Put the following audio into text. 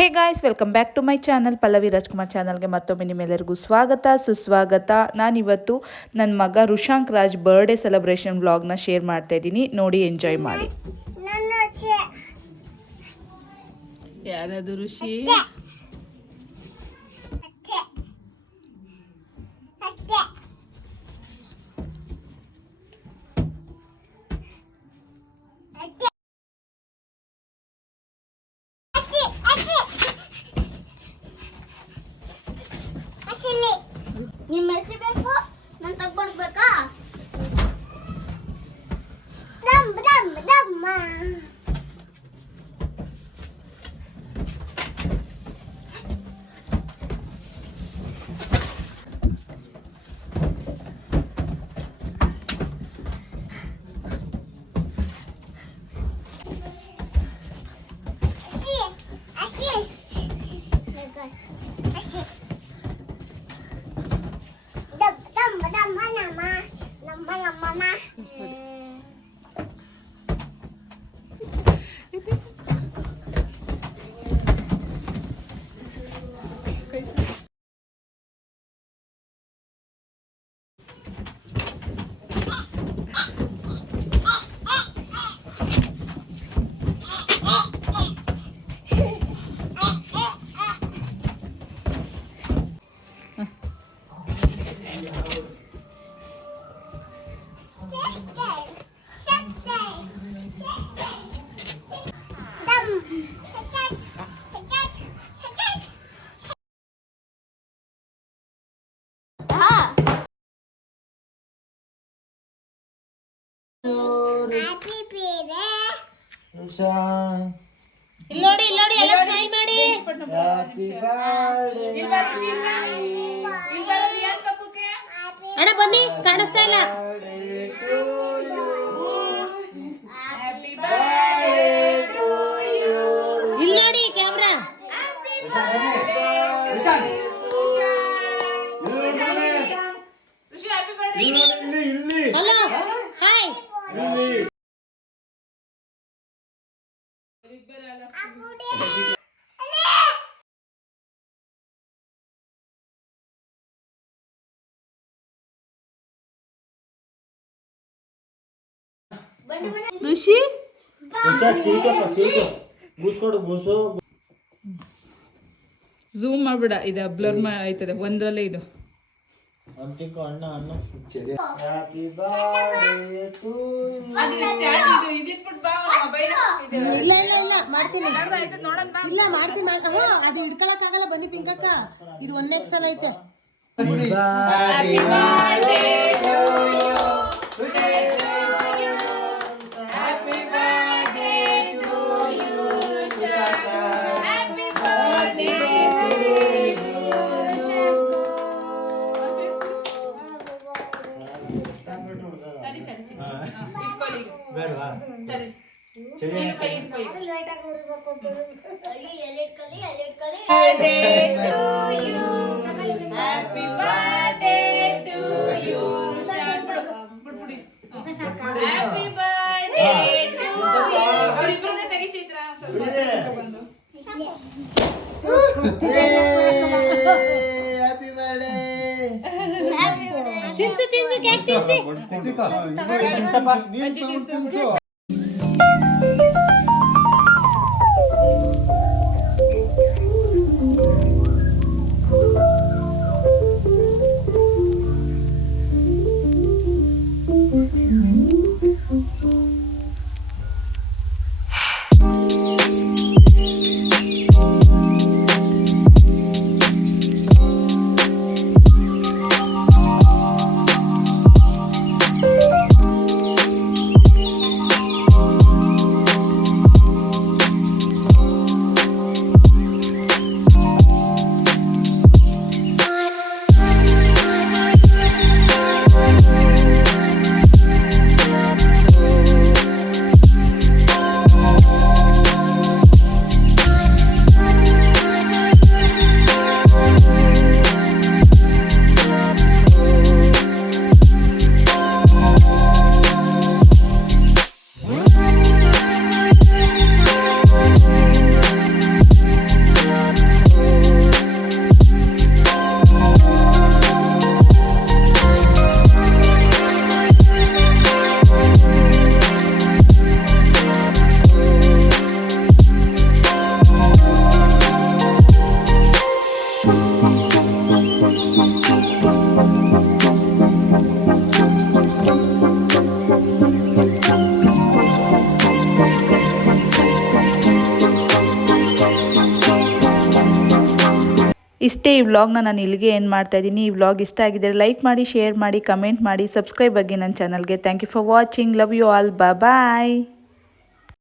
Hey guys, welcome back to my channel. Pallavi Rajkumar ಚಾನಲ್ಗೆ ಮತ್ತೊಮ್ಮೆ ನಿಮ್ಮೆಲ್ಲರಿಗೂ ಸ್ವಾಗತ ಸುಸ್ವಾಗತ. ನಾನಿವತ್ತು ನನ್ನ ಮಗ ರುಷಾಂಕ್ ರಾಜ್ ಬರ್ಡೇ ಸೆಲೆಬ್ರೇಷನ್ ವ್ಲಾಗ್ನ ಶೇರ್ ಮಾಡ್ತಾ ಇದ್ದೀನಿ. ನೋಡಿ, ಎಂಜಾಯ್ ಮಾಡಿ. ಯಾರದು ಋಷಿ? ನಿಮ್ಮ ಹೆಸರು ಬೇಕು, ನಾನು ತಗೊಂಡ್ಬೇಕಾ? ದಮ್ ದಮ್ ದಮ್ಮ. ಇಲ್ಲಿ ನೋಡಿ ಎಲ್ಲ ಸ್ಮೈಲ್ ಮಾಡಿ. ಅಣ್ಣ ಬನ್ನಿ, ಕಾಣಿಸ್ತಾ ಇಲ್ಲ. ಇಲ್ಲಿ ನೋಡಿ camera. Hello, hi. Rishi zoom ಮಾಡ್ಬಿಡ, ಇದು ಬ್ಲರ್ ಆಯ್ತದೆ ಒಂದ್ರಲ್ಲೇ ಇದು. ಇಲ್ಲ ಇಲ್ಲ ಇಲ್ಲ ಮಾಡ್ತೀನಿ, ಇಲ್ಲ ಮಾಡ್ತೀನಿ. ಅದು ಹಿಡ್ಕೊಳಕ್ ಆಗಲ್ಲ. ಬನ್ನಿ ಪಿಂಕಕ್ಕ, ಇದು 1XL ಐತೆ. ಇಷ್ಟೇ ಈ ವ್ಲಾಗ್ನ ನಾನು ಇಲ್ಲಿಗೆ ಏನು ಮಾಡ್ತಾ ಇದ್ದೀನಿ. ಈ ವ್ಲಾಗ್ ಇಷ್ಟ ಆಗಿದ್ದರೆ ಲೈಕ್ ಮಾಡಿ, ಶೇರ್ ಮಾಡಿ, ಕಮೆಂಟ್ ಮಾಡಿ, ಸಬ್ಸ್ಕ್ರೈಬ್ ಆಗಿ ನನ್ನ ಚಾನಲ್ಗೆ. Thank you for watching. Love you all. Bye.